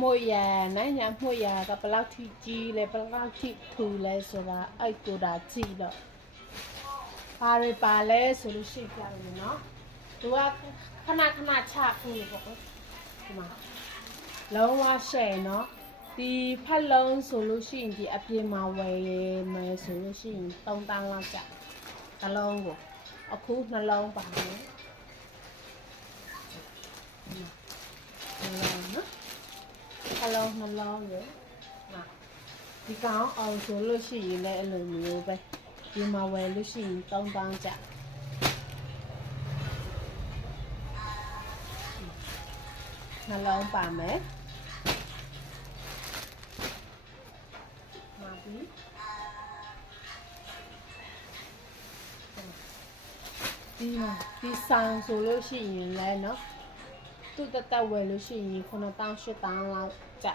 မှုရနိုင်ညာမှုရကဘလောက်ထိကြီးလဲဘလောက်ထိထူလဲဆိုတာအဲ့ကိုတာကြည့်တော့ဘာတွေပါလဲဆိုလို့ရှိပြတယ်နော်သူကခဏခဏချခုပေါ့ဒီမှာလုံးဝရှယ်နော်ဒီဖက်လုံးဆိုလို့ရှိရင်ဒီအပြင်မှာဝယ်ရမယ်ဆိုလို့ရှိရင်3တန်းလောက်ကျနှလုံးကိုအခုနှလုံးပါမယ်နှလုံးနော်နှလုံးရဒီကောင်အောင်ဆိုလို့ရှိရင်လည်းအဲ့လိုမျိုးပဲဒီမှာဝယ်လို့ရှိရင်3တန်းကျနှလုံးပါမယ်မာပြီးဒီဆောင်ဆိုလို့ရှိရင်လည်းเนาะသူ့တက်ဝယ်လို့ရှိရင်9တောင်း10တောင်းလောက်ကျ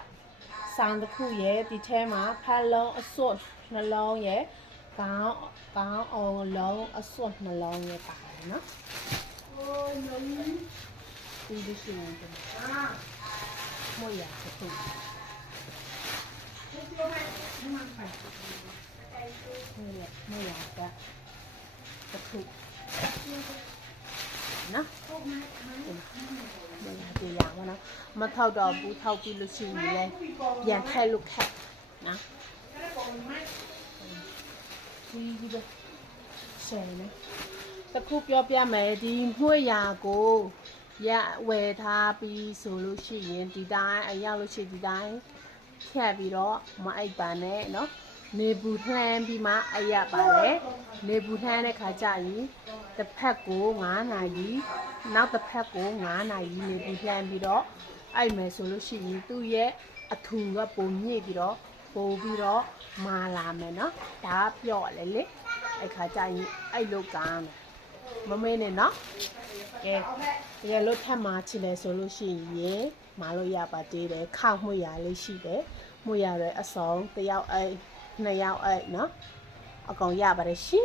ဆောင်တစ်ခုရဲ့ဒီထဲမှာဖက်လုံးအစွတ်နှလုံးရဲ့ကောင်းအောင်လုံးအစွတ်နှလုံးရဲ့ပါတယ်เนาะโอ้ยน้องဒီလိုရှိနေတယ်မွေရတစ်ခုမွေရတစ်ခုနော်ဒီရပါနော်မထောက်တော့ဘူးထောက်ပြီးလို့ရှိရင်လည်းပြန်ထည့်လို့ခက်နော်ဒီပဲဆယ်နော်တခုပြောပြမယ်ဒီမှွေရာကိုရဝယ်ထားပြီးဆိုလို့ရှိရင်ဒီတိုင်းအရောက်လို့ရှိရင်ဒီတိုင်းဖြတ်ပြီးတော့မအိပ်ပါနဲ့เนาะနေဘူးထမ်းပြီးမှအရပါလေနေဘူးထမ်းတဲ့ခါကျရင်တစ်ဖက်ကို9နာရီနောက်တစ်ဖက်ကို9နာရီနေဘူးထမ်းပြီးတော့အိပ်မယ်ဆိုလို့ရှိရင်သူ့ရဲ့အထူကပုံညစ်ပြီးတော့ပို့ပြီးတော့မာလာမယ်เนาะဒါကပြော့လေအဲ့ခါကျရင်အဲ့လိုကမ်းမမေးနဲ့เนาะကဲတကယ်လို့ထပ်မှာချင်တယ်ဆိုလို့ရှိရင်မာလို့ရပါသေးတယ်ခောက်မှွေရလေးရှိတယ်မှွေရရဲ့အစုံ1ယောက်အိတ်2ယောက်အိတ်เนาะအကောင်ရပါတယ်ရှင်